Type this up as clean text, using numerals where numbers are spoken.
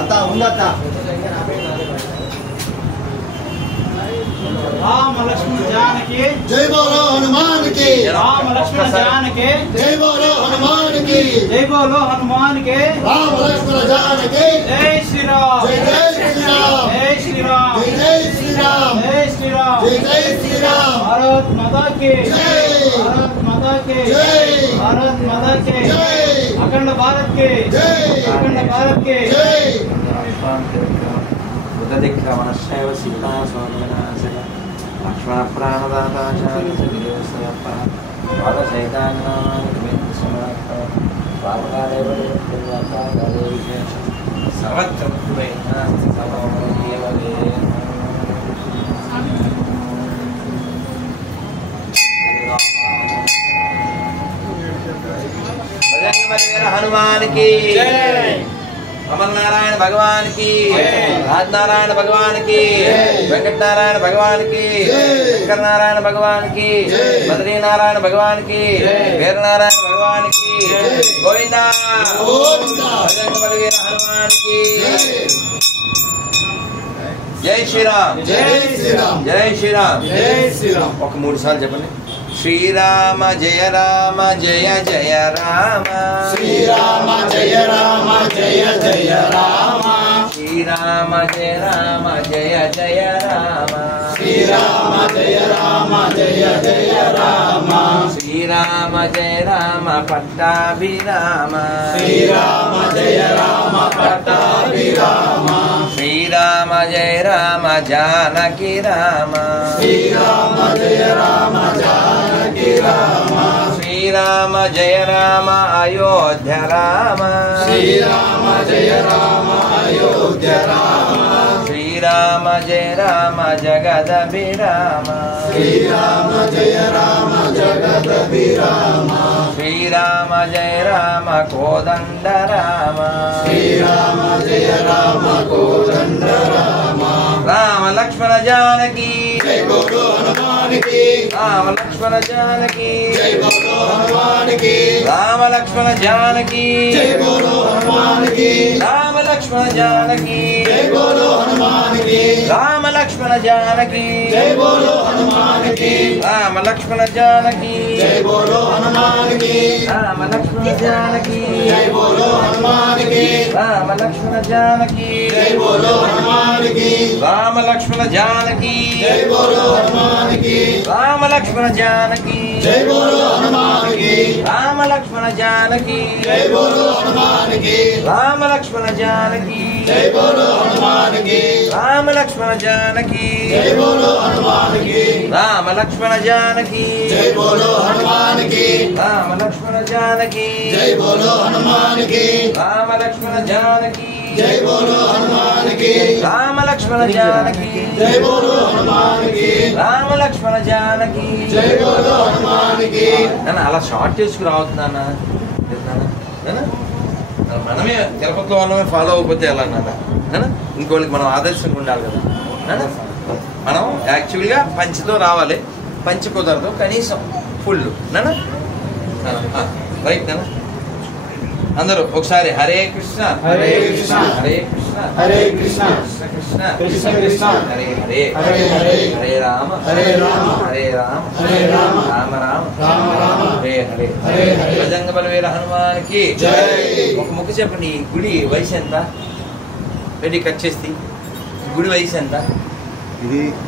అత్త ఉందత్త राम लक्ष्मण जानकी जय बोलो हनुमान की। राम लक्ष्मण जानकी जय बोलो हनुमान की। जय बोलो हनुमान के। राम लक्ष्मण जानकी जय श्री राम जय जय श्री राम जय श्री राम जय जय श्री राम जय श्री राम जय जय श्री राम। भारत माता के जय। भारत माता के जय। भारत माता के जय। अखंड भारत के जय। अखंड भारत के जय। बुद्धदिक्क्रमणश्चैव सीता स्वामिनाशय लक्ष्मण प्राणदाताचार्य सर्वत्र हनुमान की जय। अमर नारायण भगवान की, राज नारायण भगवान की, वेंकट नारायण भगवान की, शंकर नारायण भगवान की, बद्री नारायण भगवान की, वीर नारायण भगवान की, गोविंदा हनुमान की। जय श्री राम जय श्री राम जय श्री राम जय श्री राम। ఒక 3 సార్లు చెప్పండి. श्रीराम जय राम जय जय राम श्रीराम जय राम जय जय राम श्रीराम जय राम जय जय राम श्रीराम जय राम जय जय राम श्रीराम जय राम पट्टाभिराम श्रीराम जय राम पट्टाभिराम श्रीराम जय राम जानकी राम श्रीराम जय राम जानकी राम श्रीराम जय राम अयोध्या राम श्रीराम जय राम अयोध्या राम श्रीराम जय राम जगदभिराम श्रीराम जय राम जगदभिराम श्रीराम जय राम कोदंड राम श्रीराम जय राम कोदंड राम राम लक्ष्मण जानकी जय बोलो हनुमान की। राम लक्ष्मण जानकी जय बोलो हनुमान की। राम लक्ष्मण जानकी जय बोलो हनुमान की। राम लक्ष्मण जानकी जय बोलो हनुमान की। राम लक्ष्मण जानकी जय बोलो हनुमान की। राम लक्ष्मण जानकी जय बोलो हनुमान की। राम लक्ष्मण जानकी जय बोलो हनुमान की। राम लक्ष्मण जानकी जय बोलो हनुमान की। राम लक्ष्मण जानकी जय बोलो हनुमान की। राम लक्ष्मण जानकी जय बोलो हनुमान की। राम लक्ष्मण जानकी जय बोलो हनुमान की। राम लक्ष्मण जानकी जय बोलो हनुमान की। राम लक्ष्मण जानकी जय बोलो हनुमान की। राम लक्ष्मण जानकी जय बोलो हनुमान की। राम लक्ष्मण जानकी जय बोलो हनुमान की। राम लक्ष्मण जानकी जय बोलो हनुमान की। राम लक्ष्मण जानकी जय बोलो हनुमान की। राम लक्ष्मण जानकी जय बोलो हनुमान की। నాన్న అలా షార్ట్ చేసుకురావద్దు నాన్న మనమే తిరుపతిలో వాళ్ళమే ఫాలో అయిపోతే ఎలా నాన్న ఇంకోళ్ళకి మనం ఆదర్శంగా ఉండాలి కదా నాన్న మనం యాక్చువల్గా పంచితో రావాలి పంచి కుదరదు కనీసం ఫుల్ నాన్న రైట్ నాన్న అందరూ ఒకసారి హరే కృష్ణ హరే కృష్ణ హరే కృష్ణ హరే కృష్ణ కృష్ణ కృష్ణ కృష్ణ కృష్ణ హరే హరే హరే హరే హరే రామ హరే రామ హరే రామ హరే రామ రామ రామ రామ రామ హరే హరే హరే హరే బజరంగ బలవీర హనుమానికి జై. ఒక ముక్కు చెప్పండి ఈ గుడి వయసు ఎంత పెట్టి కట్ చేసి గుడి వయసు ఎంత ఇది